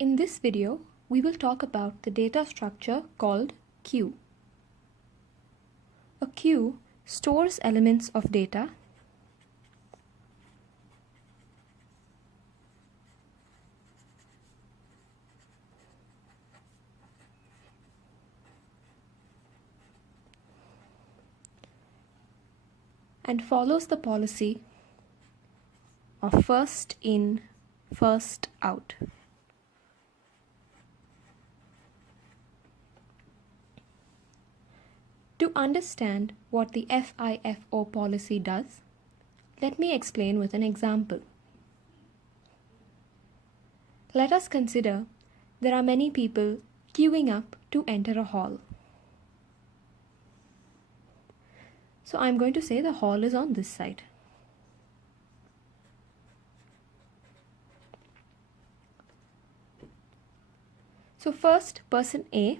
In this video, we will talk about the data structure called queue. A queue stores elements of data and follows the policy of first in, first out. To understand what the FIFO policy does, let me explain with an example. Let us consider there are many people queuing up to enter a hall. So I'm going to say the hall is on this side. So first, person A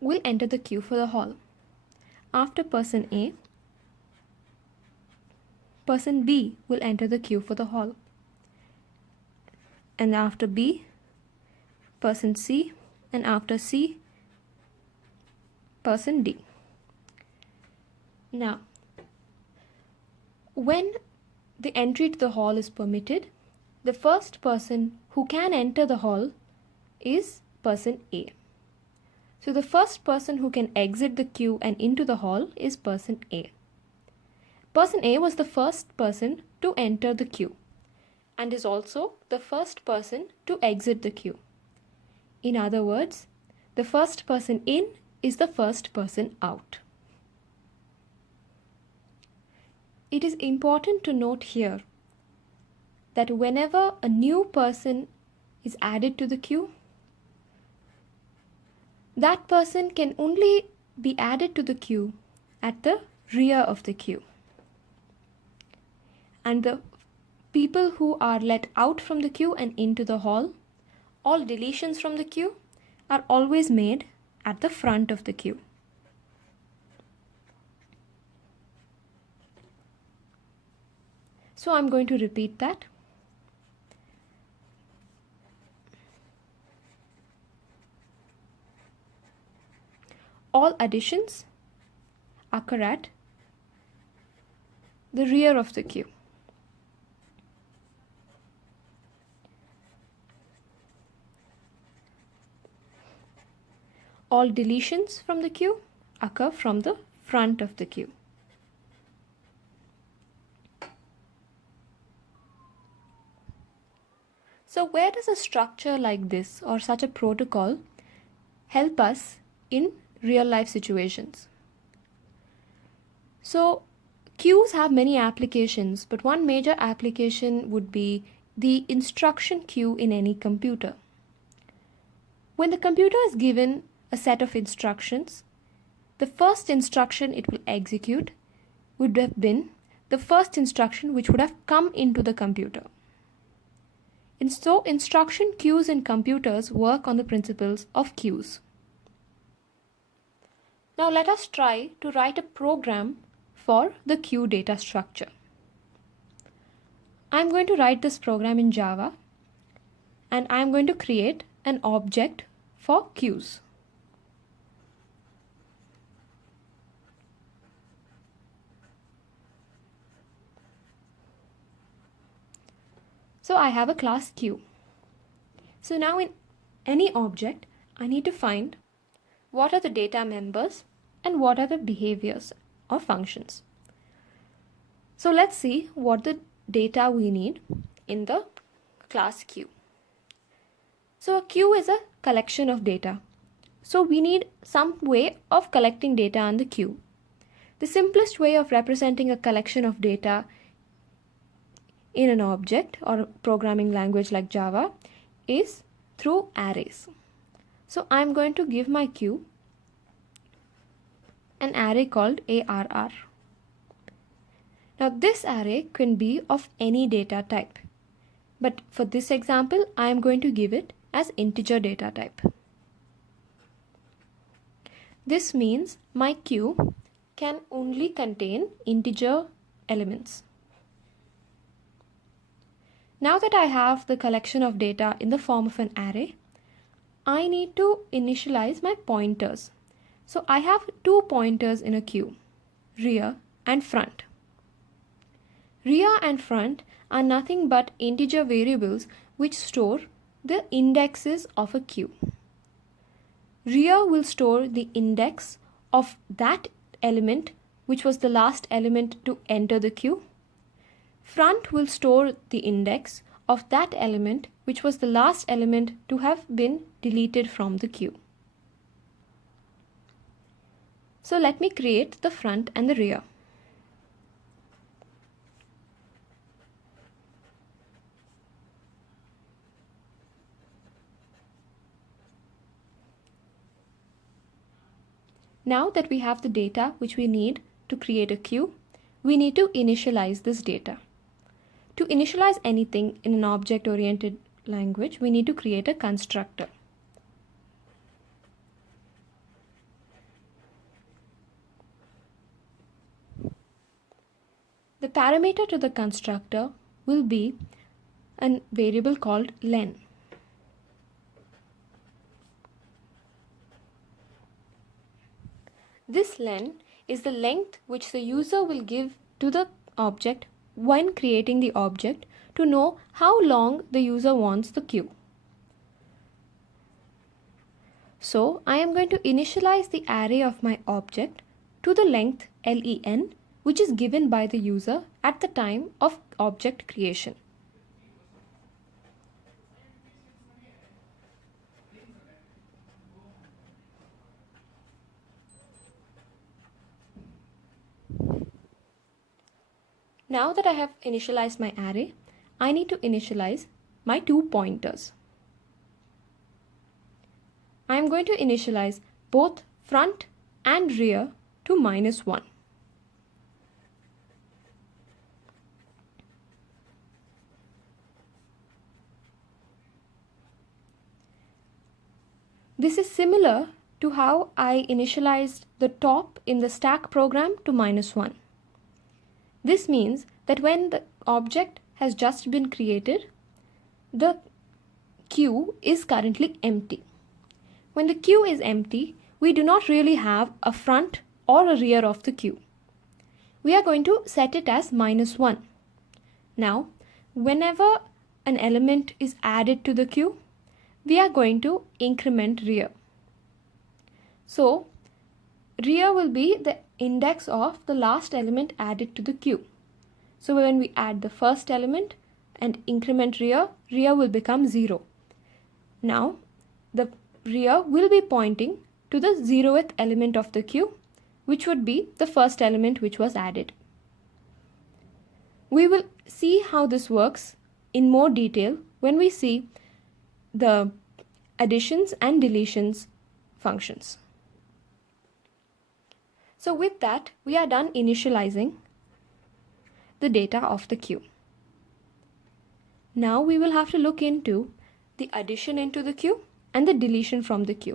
will enter the queue for the hall. After person A, person B will enter the queue for the hall. And after B, person C, and after C, person D. Now, when the entry to the hall is permitted, the first person who can enter the hall is person A. So the first person who can exit the queue and into the hall is person A. Person A was the first person to enter the queue and is also the first person to exit the queue. In other words, the first person in is the first person out. It is important to note here that whenever a new person is added to the queue, that person can only be added to the queue at the rear of the queue. And the people who are let out from the queue and into the hall, all deletions from the queue are always made at the front of the queue. So I'm going to repeat that. All additions occur at the rear of the queue. All deletions from the queue occur from the front of the queue. So where does a structure like this or such a protocol help us in real life situations? So queues have many applications, but one major application would be the instruction queue in any computer. When the computer is given a set of instructions, the first instruction it will execute would have been the first instruction which would have come into the computer. And so instruction queues in computers work on the principles of queues. Now let us try to write a program for the queue data structure. I'm going to write this program in Java and I'm going to create an object for queues. So I have a class queue. So now in any object, I need to find what are the data members and what are the behaviors or functions. So let's see what the data we need in the class queue. So a queue is a collection of data. So we need some way of collecting data on the queue. The simplest way of representing a collection of data in an object or a programming language like Java is through arrays. So I'm going to give my queue an array called ARR. Now this array can be of any data type, but for this example I am going to give it as integer data type. This means my queue can only contain integer elements. Now that I have the collection of data in the form of an array, I need to initialize my pointers. So I have two pointers in a queue, rear and front. Rear and front are nothing but integer variables which store the indexes of a queue. Rear will store the index of that element which was the last element to enter the queue. Front will store the index of that element which was the last element to have been deleted from the queue. So let me create the front and the rear. Now that we have the data which we need to create a queue, we need to initialize this data. To initialize anything in an object-oriented language, we need to create a constructor. The parameter to the constructor will be a variable called len. This len is the length which the user will give to the object when creating the object to know how long the user wants the queue. So I am going to initialize the array of my object to the length len, which is given by the user at the time of object creation. Now that I have initialized my array, I need to initialize my two pointers. I am going to initialize both front and rear to -1. This is similar to how I initialized the top in the stack program to -1. This means that when the object has just been created, the queue is currently empty. When the queue is empty, we do not really have a front or a rear of the queue. We are going to set it as -1. Now, whenever an element is added to the queue, we are going to increment rear. So, rear will be the index of the last element added to the queue. So when we add the first element and increment rear, rear will become 0. Now the rear will be pointing to the 0th element of the queue, which would be the first element which was added. We will see how this works in more detail when we see the additions and deletions functions. So with that, we are done initializing the data of the queue. Now we will have to look into the addition into the queue and the deletion from the queue.